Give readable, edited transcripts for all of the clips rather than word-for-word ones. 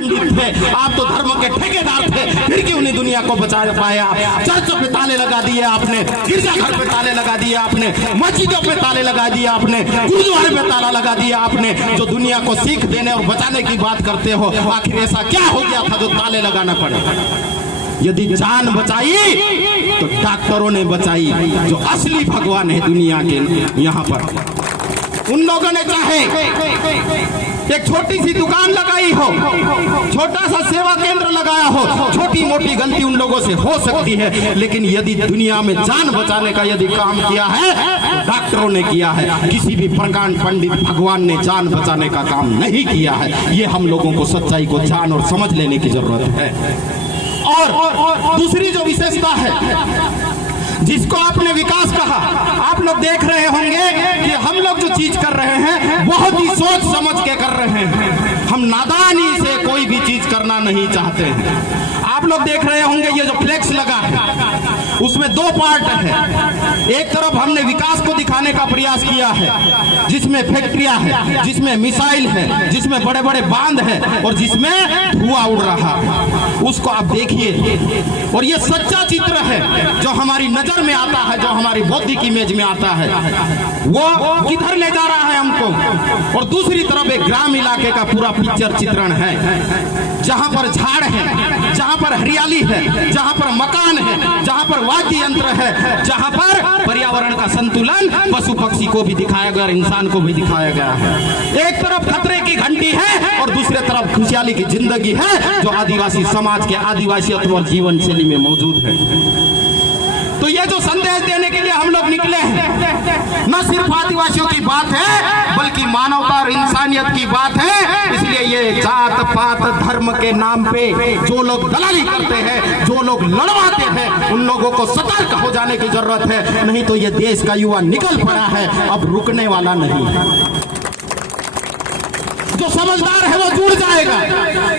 पंडित थे, आप तो धर्म के ठेकेदार थे, फिर क्यों नहीं दुनिया को बचा पाया? चर्च पे ताले लगा दिए आपने, गिरजाघर पे ताले लगा दिए आपने, मस्जिदों पे ताले लगा दिए आपने, गुरुद्वारे पे ताला लगा दिया आपने। जो दुनिया को सीख देने और बचाने की बात करते हो, आखिर ऐसा क्या हो गया था जो ताले लगाना पड़े? यदि जान बचाई तो डॉक्टरों ने बचाई, जो असली भगवान है दुनिया के यहाँ पर। उन लोगों ने चाहे एक छोटी सी दुकान लगाई हो, छोटा सा सेवा केंद्र लगाया हो, छोटी मोटी गलती उन लोगों से हो सकती है, लेकिन यदि दुनिया में जान बचाने का यदि काम किया है तो डॉक्टरों ने किया है। किसी भी प्रकांड पंडित भगवान ने जान बचाने का काम नहीं किया है। ये हम लोगों को सच्चाई को जान और समझ लेने की जरूरत है। और दूसरी जो विशेषता है जिसको आपने विकास कहा, आप लोग देख रहे होंगे कि हम लोग जो चीज कर रहे हैं बहुत ही सोच समझ के कर रहे हैं। हम नादानी से कोई भी चीज करना नहीं चाहते हैं। आप लोग देख रहे होंगे ये जो फ्लेक्स लगा है उसमें दो पार्ट है। एक तरफ हमने विकास को दिखाने का प्रयास किया है, जिसमें फैक्ट्रियां है, जिसमें मिसाइल है, जिसमें बड़े बड़े बांध है और जिसमें धुआं उड़ रहा है, उसको आप देखिए। और ये सच्चा चित्र है जो हमारी नजर में आता है, जो हमारी बौद्धिक इमेज में आता है, वो किधर ले जा रहा है हमको। और दूसरी तरफ एक ग्राम इलाके का पूरा पिक्चर चित्रण है, जहां पर झाड़ है, जहां पर हरियाली है, जहां पर मकान है, जहां पर वाद्य यंत्र है, जहां पर पर्यावरण का संतुलन पशु पक्षी को भी दिखाया गया, इंसान को भी दिखाया गया है। एक तरफ खतरे की घंटी है और दूसरे तरफ खुशहाली की जिंदगी है, जो आदिवासी समाज के आदिवासी अथवा जीवन शैली में मौजूद है। तो ये जो संदेश देने के लिए हम लोग निकले हैं, न सिर्फ आदिवासियों की बात है बल्कि मानवता और इंसानियत की बात है। इसलिए ये जात पात धर्म के नाम पे जो लोग दलाली करते हैं, जो लोग लड़वाते हैं, उन लोगों को सतर्क हो जाने की जरूरत है। नहीं तो ये देश का युवा निकल पड़ा है, अब रुकने वाला नहीं है। जो समझदार है वो जुड़ जाएगा।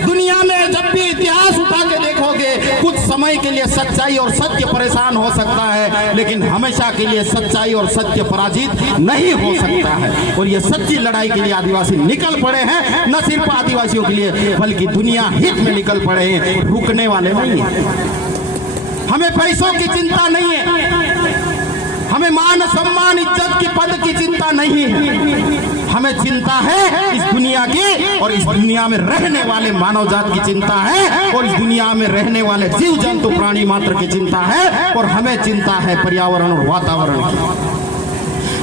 दुनिया में जब भी इतिहास उठा के देखोगे, कुछ समय के लिए सच्चाई और सत्य परेशान हो सकता है, लेकिन हमेशा के लिए सच्चाई और सत्य पराजित नहीं हो सकता है। और ये सच्ची लड़ाई के लिए आदिवासी निकल पड़े हैं, न सिर्फ आदिवासियों के लिए बल्कि दुनिया हित में निकल पड़े हैं, रुकने वाले नहीं है। हमें पैसों की चिंता नहीं है, हमें मान सम्मान इज्जत की पद की चिंता नहीं है। हमें चिंता है इस दुनिया की, और इस दुनिया में रहने वाले मानव जात की चिंता है, और इस दुनिया में रहने वाले जीव जंतु प्राणी मात्र की चिंता है, और हमें चिंता है पर्यावरण और वातावरण की।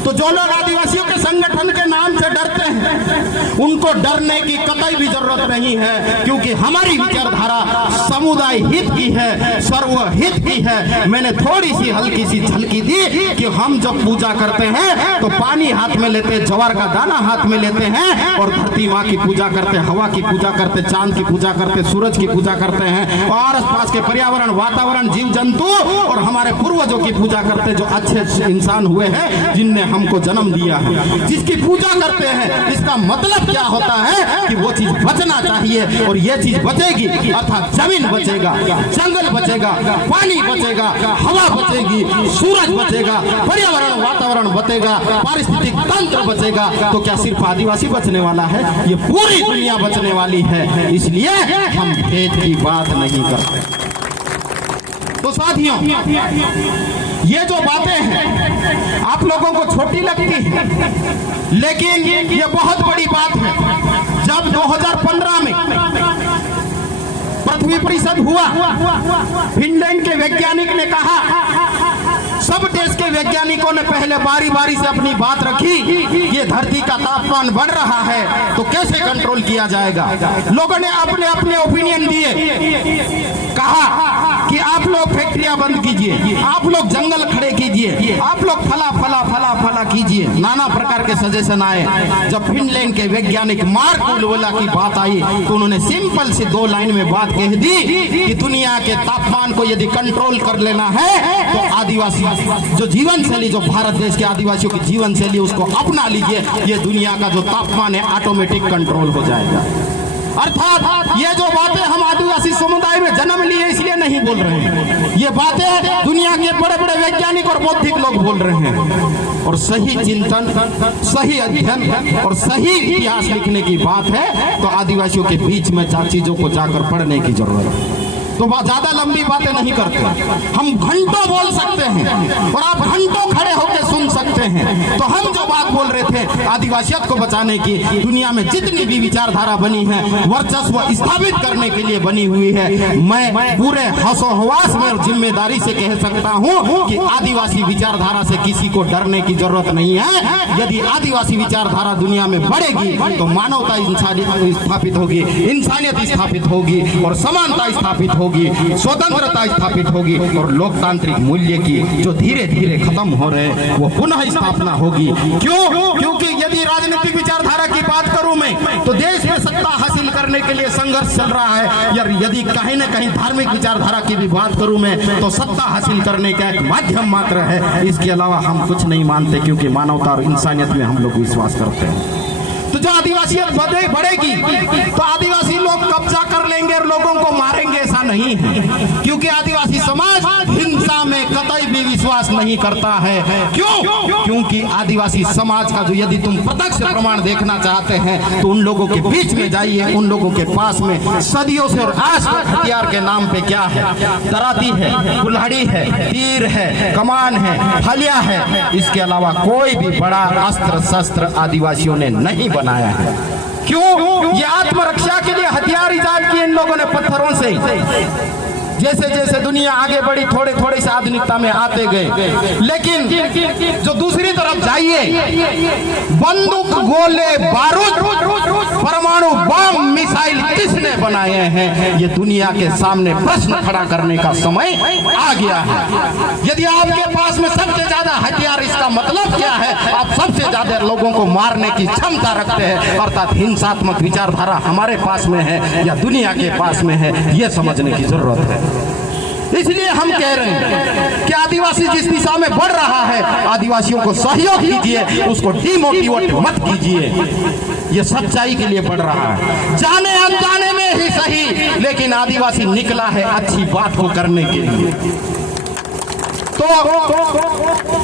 तो जो लोग आदिवासियों के संगठन के नाम से डरते हैं, उनको डरने की कतई भी जरूरत नहीं है, क्योंकि हमारी विचारधारा समुदाय हित की है, सर्वहित की है। मैंने थोड़ी सी हल्की सी झलकी दी कि हम जब पूजा करते हैं तो पानी हाथ में लेते हैं, ज्वार का दाना हाथ में लेते हैं, और धरती माँ की पूजा करते, हवा की पूजा करते, चांद की पूजा करते, सूरज की पूजा करते हैं, और आस पास के पर्यावरण वातावरण जीव जंतु और हमारे पूर्वजों की पूजा करते, जो अच्छे इंसान हुए हैं, जिनने हमको जन्म दिया है, जिसकी पूजा करते हैं। इसका मतलब क्या होता है कि वो चीज बचना चाहिए, और ये चीज बचेगी अर्थात जमीन बचेगा, जंगल बचेगा, पानी बचेगा, हवा बचेगी, सूरज बचेगा, पर्यावरण वातावरण बचेगा, पारिस्थितिक तंत्र बचेगा। तो क्या सिर्फ आदिवासी बचने वाला है? ये पूरी दुनिया बचने वाली है। इसलिए हम भेद की बात नहीं करते। तो साथियों, ये जो बातें हैं आप लोगों को छोटी लगती है, लेकिन ये बहुत बड़ी बात है। जब 2015 में पृथ्वी परिषद हुआ, फिनलैंड के वैज्ञानिक ने कहा, सब देश के वैज्ञानिकों ने पहले बारी बारी से अपनी बात रखी, ये धरती का तापमान बढ़ रहा है तो कैसे कंट्रोल किया जाएगा। लोगों ने अपने अपने ओपिनियन दिए, कहा कि आप लोग फैक्ट्रियां बंद कीजिए, आप लोग जंगल खड़े कीजिए, आप लोग फला फला फला फला कीजिए, नाना प्रकार के सजेशन आए। जब फिनलैंड के वैज्ञानिक मार्क उलवला की बात आई तो उन्होंने सिंपल से 2 लाइन में बात कह दी कि दुनिया के तापमान को यदि कंट्रोल कर लेना है तो आदिवासी जो जीवन शैली, जो भारत देश के आदिवासियों की जीवन शैली, उसको अपना लीजिए। ये दुनिया का जो तापमान है ऑटोमेटिक कंट्रोल हो जाएगा। अर्थात ये जो बातें हम आदिवासी समुदाय समुदाय में जन्म लिए इसलिए नहीं बोल रहे हैं। ये बातें दुनिया के बड़े बड़े वैज्ञानिक और बौद्धिक लोग बोल रहे हैं। और सही चिंतन, सही अध्ययन और सही इतिहास लिखने की बात है तो आदिवासियों के बीच में चीजों को जाकर पढ़ने की जरूरत है। तो ज्यादा लंबी बातें नहीं करते, हम घंटों बोल सकते हैं और आप घंटों खड़े होकर सुन सकते हैं। तो हम जो बात बोल रहे थे आदिवासियत को बचाने की, दुनिया में जितनी भी विचारधारा बनी है वर्चस्व स्थापित करने के लिए बनी हुई है, मैं पूरे हौसो-हवास में और जिम्मेदारी से कह सकता हूं कि आदिवासी विचारधारा से किसी को डरने की जरूरत नहीं है। यदि आदिवासी विचारधारा दुनिया में बढ़ेगी तो मानवता स्थापित होगी, इंसानियत स्थापित होगी और समानता स्थापित होगी, स्वतंत्रता स्थापित होगी और लोकतांत्रिक मूल्य की जो धीरे धीरे खत्म हो रहे हैं वो पुनः स्थापना होगी। क्यों? क्योंकि यदि राजनीतिक विचारधारा की बात करूं मैं तो देश में सत्ता हासिल करने के लिए संघर्ष चल रहा है। यार यदि कहीं न कहीं धार्मिक विचारधारा की भी बात करूं मैं तो सत्ता हासिल करने का एक माध्यम मात्र है, इसके अलावा हम कुछ नहीं मानते, क्योंकि मानवता और इंसानियत में हम लोग विश्वास करते हैं। तो जो आदिवासियत बढ़ेगी तो आदिवासी लोग कब्जा कर लेंगे और लोगों को मारेंगे, ऐसा नहीं है। क्योंकि आदिवासी समाज हिंसा में कतई भी विश्वास नहीं करता है। क्यों? क्योंकि आदिवासी समाज का जो यदि तुम प्रत्यक्ष प्रमाण देखना चाहते हैं तो उन लोगों के बीच में जाइए, उन लोगों के पास में सदियों से और आज तक हथियार के नाम पे क्या है, दराती है, कुल्हाड़ी है, तीर है, कमान है, हलिया है, इसके अलावा कोई भी बड़ा अस्त्र शस्त्र आदिवासियों ने नहीं बनाया है। क्यों? ये आत्मरक्षा के लिए हथियार इजाद किए इन लोगों ने पत्थरों से। जैसे जैसे दुनिया आगे बढ़ी थोड़े थोड़े से आधुनिकता में आते गए, लेकिन जो दूसरी तरफ जाइए बंदूक, गोले, बारूद, परमाणु बम, मिसाइल किसने बनाए हैं, ये दुनिया के सामने प्रश्न खड़ा करने का समय आ गया है। यदि आपके पास में सबसे ज्यादा हथियार, इसका मतलब क्या है? आप सबसे ज्यादा लोगों को मारने की क्षमता रखते हैं, अर्थात हिंसात्मक विचारधारा हमारे पास में है या दुनिया के पास में है, ये समझने की जरूरत है। इसलिए हम कह रहे हैं कि आदिवासी जिस दिशा में बढ़ रहा है, आदिवासियों को सहयोग कीजिए, उसको डिमोटिवेट मत कीजिए। ये सच्चाई के लिए बढ़ रहा है, जाने अनजाने में ही सही, लेकिन आदिवासी निकला है अच्छी बात को करने के लिए। तो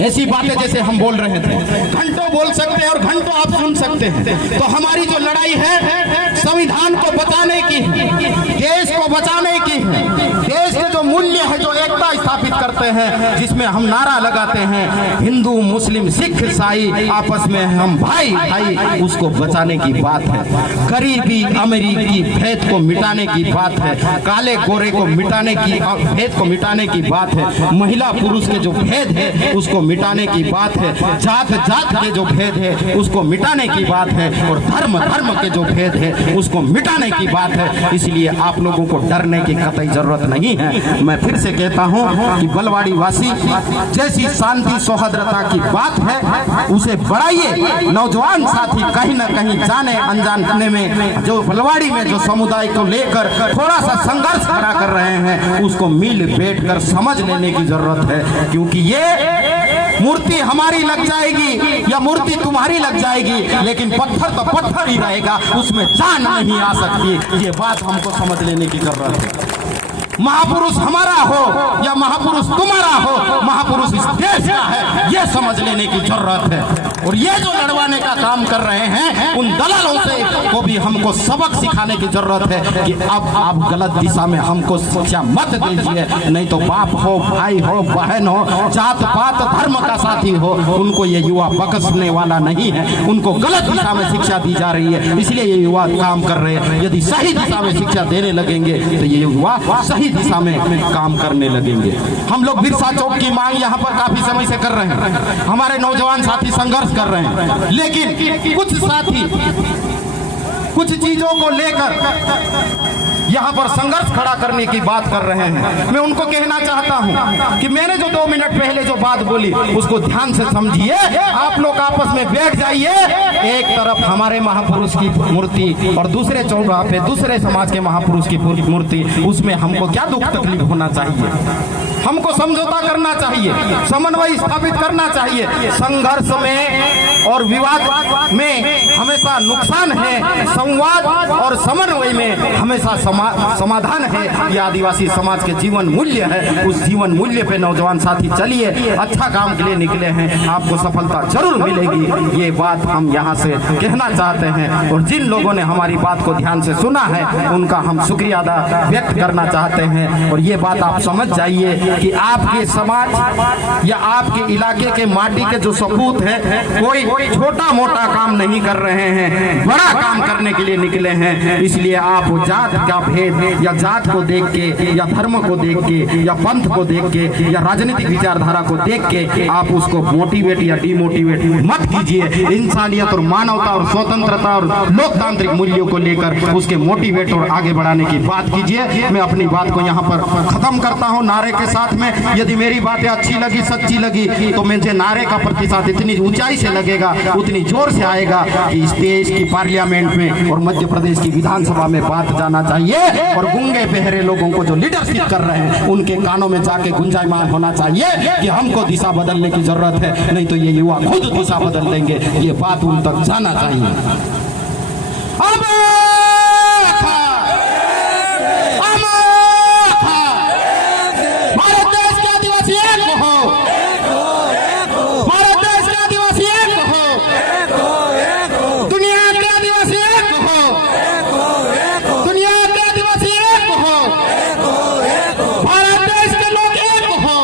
ऐसी बातें जैसे हम बोल रहे थे, घंटों बोल सकते हैं और घंटों आप सुन सकते हैं। तो हमारी जो लड़ाई है संविधान को बचाने की, देश को बचाने की, देश के जो मूल्य है, जो एकता स्थापित करते हैं, जिसमें हम नारा लगाते हैं हिंदू, मुस्लिम, सिख, ईसाई आपस में हम भाई भाई, उसको बचाने की बात है। गरीबी अमीरी की भेद को मिटाने की बात है, काले गोरे को मिटाने की भेद को मिटाने की बात है, महिला पुरुष के जो भेद है उसको मिटाने की बात है, जात जात के जो भेद है उसको मिटाने की बात है, और धर्म धर्म के जो भेद है उसको मिटाने की बात है। इसलिए आप लोगों को डरने की कतई जरूरत नहीं है। मैं फिर से कहता हूं कि बलवाड़ी वासी जैसी शांति सौहार्दता की बात है उसे बढ़ाइए। नौजवान साथी कहीं ना कहीं जाने अनजाने में जो बलवाड़ी में जो समुदाय को लेकर थोड़ा सा संघर्ष खड़ा कर रहे हैं, उसको मिल बैठ कर समझ लेने की जरूरत है। क्योंकि ये मूर्ति हमारी लग जाएगी या मूर्ति तुम्हारी लग जाएगी, लेकिन पत्थर तो पत्थर ही रहेगा, उसमें जान नहीं आ सकती। ये बात हमको समझ लेने की जरूरत है। महापुरुष हमारा हो या महापुरुष तुम्हारा हो, महापुरुष इस देश का है, ये समझ लेने की जरूरत है। और ये जो लड़वाने का काम कर रहे हैं उन दलालों से को भी हमको सबक सिखाने की जरूरत है कि अब आप गलत दिशा में हमको शिक्षा मत दीजिए, नहीं तो बाप हो, भाई हो, बहन हो, जात पात धर्म का साथी हो, उनको ये युवा बख्शने वाला नहीं है। उनको गलत दिशा में शिक्षा दी जा रही है, इसलिए ये युवा काम कर रहे हैं। यदि सही दिशा में शिक्षा देने लगेंगे तो ये युवा सही दिशा में काम करने लगेंगे। हम लोग बिरसा चौक की मांग यहाँ पर काफी समय से कर रहे हैं, हमारे नौजवान साथी संघर्ष कर रहे हैं, लेकिन कुछ साथी कुछ चीजों को लेकर यहाँ पर संघर्ष खड़ा करने की बात कर रहे हैं। मैं उनको कहना चाहता हूँ कि मैंने जो 2 मिनट पहले जो बात बोली उसको ध्यान से समझिए। आप लोग आपस में बैठ जाइए, एक तरफ हमारे महापुरुष की मूर्ति और दूसरे चौराहे पे दूसरे समाज के महापुरुष की मूर्ति, उसमें हमको क्या दुख तकलीफ होना चाहिए? हमको समझौता करना चाहिए, समन्वय स्थापित करना चाहिए। संघर्ष में और विवाद में हमेशा नुकसान है, संवाद और समन्वय में हमेशा समाधान है। ये आदिवासी समाज के जीवन मूल्य है। उस जीवन मूल्य पे नौजवान साथी चलिए, अच्छा काम के लिए निकले हैं, आपको सफलता जरूर मिलेगी। ये बात हम यहाँ से कहना चाहते हैं और जिन लोगों ने हमारी बात को ध्यान से सुना है उनका हम शुक्रिया अदा व्यक्त करना चाहते हैं। और ये बात आप समझ जाइए कि आपके समाज या आपके इलाके के माटी के जो सपूत है कोई छोटा मोटा काम नहीं कर रहे हैं, बड़ा काम करने के लिए निकले हैं। इसलिए आप जात का भेद या जात को देख के या धर्म को देख के या पंथ को देख के या राजनीतिक विचारधारा को देख के आप उसको मोटिवेट या डिमोटिवेट मत कीजिए। इंसानियत और मानवता और स्वतंत्रता और लोकतांत्रिक मूल्यों को लेकर उसके मोटिवेट और आगे बढ़ाने की बात कीजिए। मैं अपनी बात को यहाँ पर खत्म करता हूँ नारे के साथ में। यदि मेरी बातें अच्छी लगी, सच्ची लगी, तो मुझे नारे का प्रतिशत इतनी ऊंचाई से लगेगा, उतनी जोर से आएगा कि इस देश की पार्लियामेंट में और मध्य प्रदेश की विधानसभा में बात जाना चाहिए। और गूंगे बहरे लोगों को जो लीडरशिप कर रहे हैं उनके कानों में जाके गुंजायमान होना चाहिए कि हमको दिशा बदलने की जरूरत है, नहीं तो ये युवा खुद दिशा बदल देंगे। ये बात उन तक जाना चाहिए। भारत देश के आदिवासी एक हो, भारत देश के आदिवासी एक हो, दुनिया के आदिवासी एक हो, दुनिया के आदिवासी एक हो, भारत देश के लोग एक हो,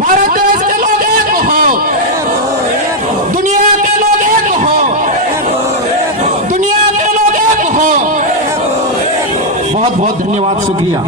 भारत देश के लोग एक हो, दुनिया के लोग एक हो, दुनिया के लोग एक हो। बहुत बहुत धन्यवाद, शुक्रिया।